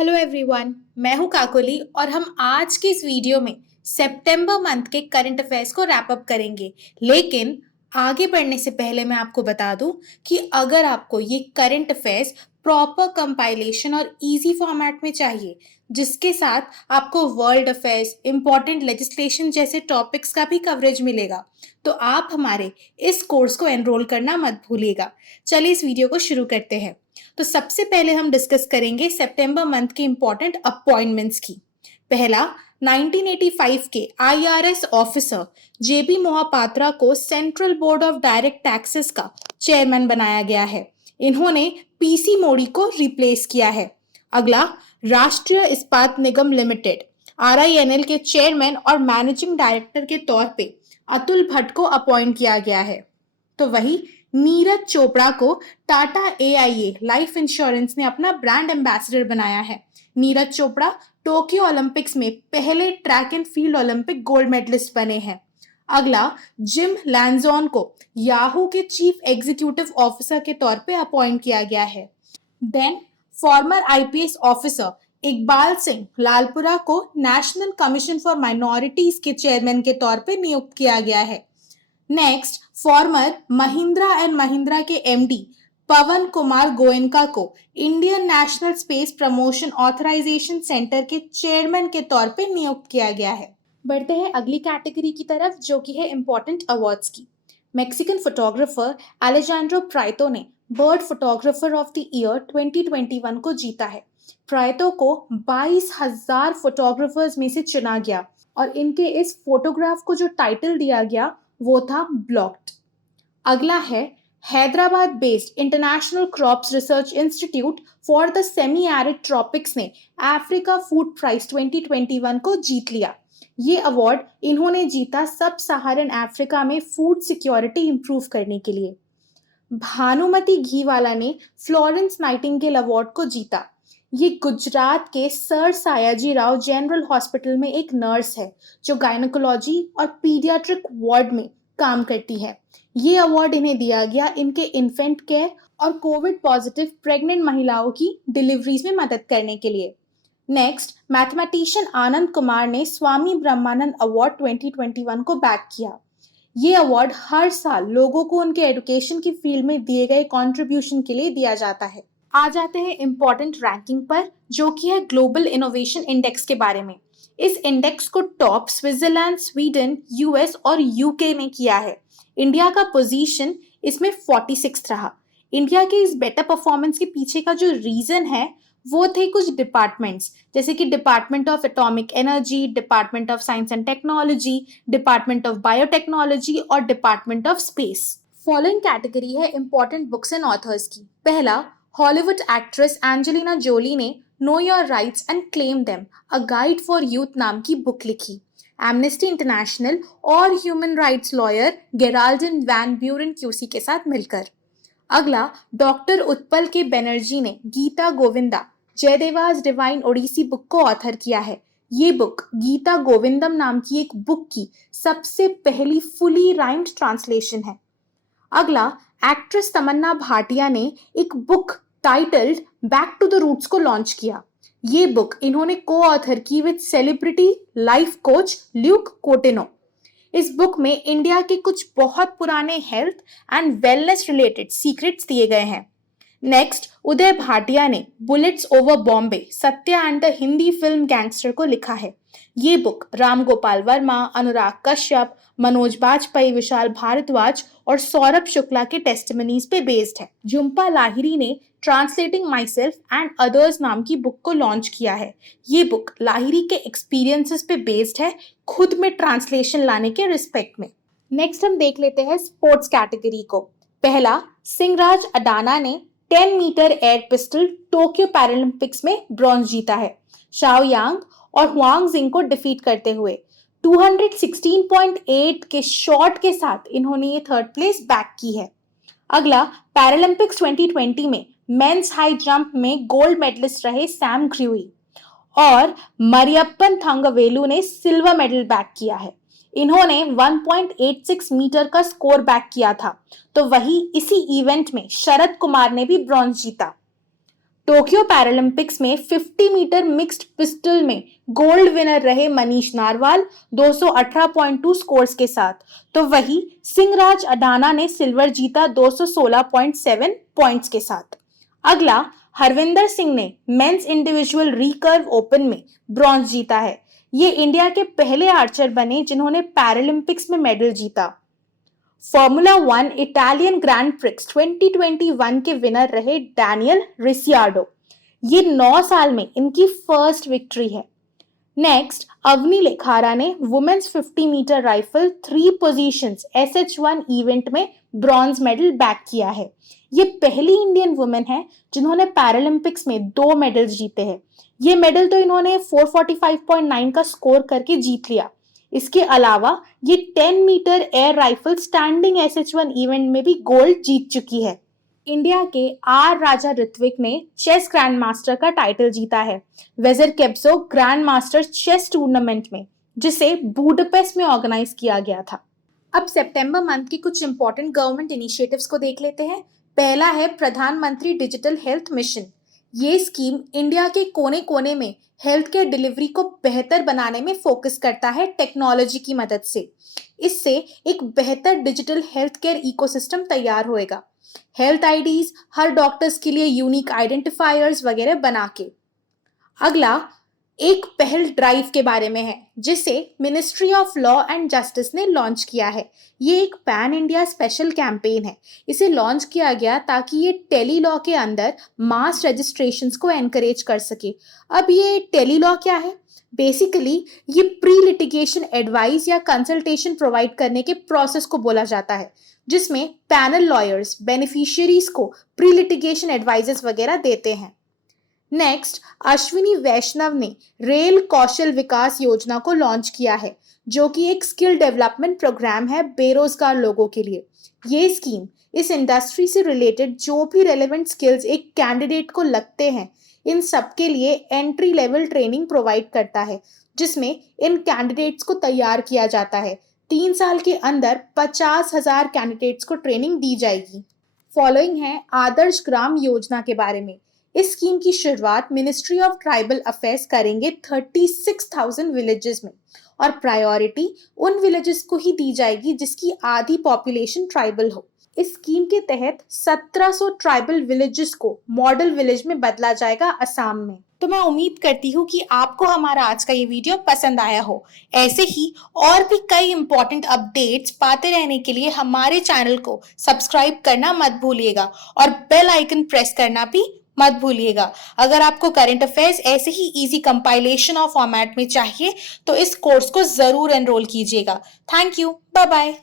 Hello everyone, मैं हूं काकोली और हम आज के इस वीडियो में सितंबर मंथ के करंट अफेयर्स को रैप अप करेंगे। लेकिन आगे बढ़ने से पहले मैं आपको बता दूं कि अगर आपको ये करंट अफेयर्स प्रॉपर कंपाइलेशन और इजी फॉर्मेट में चाहिए, जिसके साथ आपको वर्ल्ड अफेयर्स, इंपॉर्टेंट लेजिस्लेशन जैसे टॉपिक्स का भी कवरेज मिलेगा, तो आप हमारे इस कोर्स को एनरोल करना मत भूलिएगा। चलिए इस वीडियो को शुरू करते हैं। तो सबसे पहले हम डिस्कस करेंगे सितंबर मंथ के इंपॉर्टेंट अपॉइंटमेंट्स की। पहला, 1985 के आईआरएस ऑफिसर जेबी मोहापात्रा को central board of direct taxes का चेयरमैन बनाया गया है। इन्होंने पीसी मोदी को रिप्लेस किया है। अगला, राष्ट्रीय इस्पात निगम लिमिटेड आरआईएनएल के चेयरमैन और मैनेजिंग डायरेक्टर के तौर पे अतुल भट्ट को अपॉइंट किया गया है। तो वही नीरज चोपड़ा को टाटा एआईए लाइफ इंश्योरेंस ने अपना ब्रांड एम्बेसडर बनाया है। नीरज चोपड़ा टोक्यो ओलंपिक्स में पहले track and field Olympic gold medallist बने हैं। अगला, जिम लैंजॉन को याहू के चीफ एग्जीक्यूटिव ऑफिसर के तौर पे अपॉइंट किया गया है। Then, former IPS officer Iqbal Singh Lalpura को नेशनल कमीशन फॉर माइनॉरिटीज के चेयरमैन के तौर पे नियुक्त किया गया है। Next, former Mahindra and Mahindra के एमडी पवन कुमार गोयनका को Indian National Space Promotion Authorisation Centre के चेयरमैन के तौर पे नियुक्त किया गया है। बढ़ते हैं अगली कैटेगरी की तरफ, जो कि है इंपॉर्टेंट अवार्ड्स की। मेक्सिकन फोटोग्राफर एलेजांड्रो प्राइतो ने bird photographer of the year 2021 को जीता है। प्राइतो को 22,000 फोटोग्राफर्स में से चुना गया और इनके इस फोटोग्राफ को जो टाइटल दिया गया वो था ब्लॉक्ड। अगला है Hyderabad based international crops research institute for the semi arid tropics ने अफ्रीका फूड प्राइज 2021 को जीत लिया। ये अवार्ड इन्होंने जीता सब सहारन अफ्रीका में फूड सिक्योरिटी इंप्रूव करने के लिए। भानुमति घीवाला ने फ्लोरेंस नाइटिंगेल अवार्ड को जीता। ये गुजरात के sir Sayaji Rao general hospital में एक नर्स है जो गायनेकोलॉजी और पीडियाट्रिक वार्ड में काम करती है। ये अवार्ड इन्हें दिया गया इनके इन्फेंट केयर और कोविड पॉजिटिव प्रेग्नेंट महिलाओं की डिलीवरीज में मदद करने के लिए। नेक्स्ट, मैथमेटिशियन आनंद कुमार ने स्वामी ब्रह्मानंद अवार्ड 2021 को बैक किया। ये अवार्ड हर साल लोगों को उनके एजुकेशन की फील्ड में दिए गए कंट्रीब्यूशन के लिए दिया जाता है। आ जाते हैं इंपॉर्टेंट रैंकिंग पर, जो कि है ग्लोबल इनोवेशन इंडेक्स के बारे में। इस इंडेक्स को टॉप स्विट्जरलैंड, स्वीडन, यूएस और यूके ने किया है। इंडिया का पोजीशन इसमें 46 रहा। इंडिया के इस बेटर परफॉर्मेंस के पीछे का जो रीजन है वो थे कुछ डिपार्टमेंट्स, जैसे कि department of atomic energy, department of science and technology, department of biotechnology और department of space. Following category है इंपॉर्टेंट बुक्स एंड ऑथर्स की। पहला, हॉलीवुड एक्ट्रेस एंजेलिना जोली ने know your rights and claim them, a guide for youth नाम की book लिखी। Amnesty International और human rights lawyer Geraldine Van Bueren QC के साथ मिलकर। अगला, डॉक्टर उत्पल के बनर्जी ने गीता गोविंदा जयदेवास डिवाइन ओडिसी बुक को ऑथर किया है। ये बुक गीता गोविंदम नाम की एक बुक की सबसे पहली फुली राइम्ड ट्रांसलेशन है। अगला, एक्ट्रेस तमन्ना भाटिया ने एक book titled back to the roots को लॉन्च किया। ये बुक इन्होंने को ऑथर की with celebrity life coach Luke Coutinho. इस बुक में इंडिया के कुछ बहुत पुराने health and wellness related secrets दिए गए हैं। नेक्स्ट, उदय भाटिया ने bullets over Bombay Satya and the Hindi film gangster को लिखा है। ये बुक राम गोपाल वर्मा, अनुराग कश्यप, मनोज बाजपेयी, विशाल भारद्वाज और सौरभ शुक्ला के टेस्टिमनीज पे बेस्ड है। झुम्पा लाहिरी ने translating my self and others नाम की बुक को लॉन्च किया है। ये बुक लाहिरी के एक्सपीरियंसेस पे बेस्ड है, खुद में ट्रांसलेशन लाने के रिस्पेक्ट में। नेक्स्ट हम देख लेते हैं स्पोर्ट्स कैटेगरी को। पहला, सिंहराज अडाना ने 10 metre air pistol Tokyo Paralympics में ब्रॉन्ज जीता है, शाओ यांग और हुआंग जिंग को डिफीट करते हुए। 216.8 के शॉट के साथ इन्होंने ये थर्ड प्लेस बैक की है। अगला, पैरालंपिक्स 2020 में मेंस हाई जंप में गोल्ड मेडलिस्ट रहे सैम ग्रूई और मरियप्पन थंगवेलु ने सिल्वर मेडल बैक किया है। इन्होंने 1.86 मीटर का स्कोर बैक किया था। तो वही इसी इवेंट में शरद कुमार ने भी ब्रॉन्ज जीता। टोक्यो पैरालंपिक्स में 50 मीटर मिक्स्ड पिस्टल में गोल्ड विनर रहे मनीष नारवाल 218.2 स्कोर्स के साथ, तो वही सिंहराज अडाना ने सिल्वर जीता 216.7 पॉइंट्स के साथ। अगला हरविंदर सिंह ने मेंस इंडिविजुअल रिकर्व ओपन में ब्रॉन्ज जीता है। ये इंडिया के पहले आर्चर बने जिन्होंने पैरालंपिक्स में मेडल जीता। फॉर्मूला 1 इटालियन ग्रैंड प्रिक्स 2021 के विनर रहे डैनियल रिसियार्डो। ये 9 साल में इनकी फर्स्ट विक्ट्री है। नेक्स्ट, अवनी लेखारा ने women's 50 metre rifle 3 positions SH1 event में ब्रॉन्ज मेडल बैक किया है। ये पहली इंडियन वुमेन है जिन्होंने पैरालंपिक्स में 2 मेडल जीते हैं। ये मेडल तो इन्होंने 445.9 का स्कोर करके जीत लिया। इसके अलावा ये 10 metre air rifle standing SH1 event में भी गोल्ड जीत चुकी है। इंडिया के आर राजा ऋत्विक ने चेस ग्रैंड मास्टर का टाइटल जीता है Vezerkepzo grandmaster chess tournament में, जिसे बुडापेस्ट में ऑर्गेनाइज किया गया था। अब सितंबर मंथ की कुछ इंपॉर्टेंट गवर्नमेंट इनिशिएटिव्स को देख लेते हैं। पहला है प्रधानमंत्री डिजिटल हेल्थ मिशन। ये स्कीम इंडिया के कोने कोने में हेल्थ केयर डिलीवरी को बेहतर बनाने में फोकस करता है टेक्नोलॉजी की मदद से। इससे एक बेहतर डिजिटल हेल्थ केयर इकोसिस्टम तैयार होएगा। हेल्थ आईडीज हर डॉक्टर्स के लिए यूनिक आइडेंटिफायर्स वगैरह बना के। अगला एक पहल ड्राइव के बारे में है जिसे ministry of law and justice ने लॉन्च किया है। ये एक पैन इंडिया स्पेशल कैंपेन है। इसे लॉन्च किया गया ताकि ये टेली लॉ के अंदर मास रजिस्ट्रेशंस को एनकरेज कर सके। अब ये टेली लॉ क्या है? बेसिकली ये प्री लिटिगेशन एडवाइस या कंसल्टेशन प्रोवाइड करने के प्रोसेस को बोला जाता है, जिसमें पैनल लॉयर्स बेनिफिशियरीज को प्री लिटिगेशन एडवाइजेस वगैरह देते हैं। नेक्स्ट, अश्विनी वैष्णव ने रेल कौशल विकास योजना को लॉन्च किया है, जो कि एक स्किल डेवलपमेंट प्रोग्राम है बेरोजगार लोगों के लिए। ये स्कीम इस इंडस्ट्री से रिलेटेड जो भी रेलेवेंट स्किल्स एक कैंडिडेट को लगते हैं, इन सब के लिए एंट्री लेवल ट्रेनिंग प्रोवाइड करता है, जिसमें इन कैंडिडेट्स को तैयार किया जाता है। 3 साल के अंदर 50,000 कैंडिडेट्स को ट्रेनिंग दी जाएगी। फॉलोइंग है आदर्श ग्राम योजना के बारे में। इस स्कीम की शुरुआत मिनिस्ट्री ऑफ ट्राइबल अफेयर्स करेंगे 36,000 विलेजेस में, और प्रायोरिटी उन विलेजेस को ही दी जाएगी जिसकी आधी पॉपुलेशन ट्राइबल हो। इस स्कीम के तहत 1700 ट्राइबल विलेजेस को मॉडल विलेज में बदला जाएगा असम में। तो मैं उम्मीद करती हूँ कि आपको हमारा आज का ये वीडियो पसंद आया हो। ऐसे ही और भी कई इंपॉर्टेंट अपडेट्स पाते रहने के लिए हमारे चैनल को सब्सक्राइब करना मत भूलिएगा और बेल आइकन प्रेस करना भी मत भूलिएगा। अगर आपको करंट अफेयर्स ऐसे ही इजी कंपाइलेशन और फॉर्मेट में चाहिए तो इस कोर्स को जरूर एनरोल कीजिएगा। Thank you, bye bye.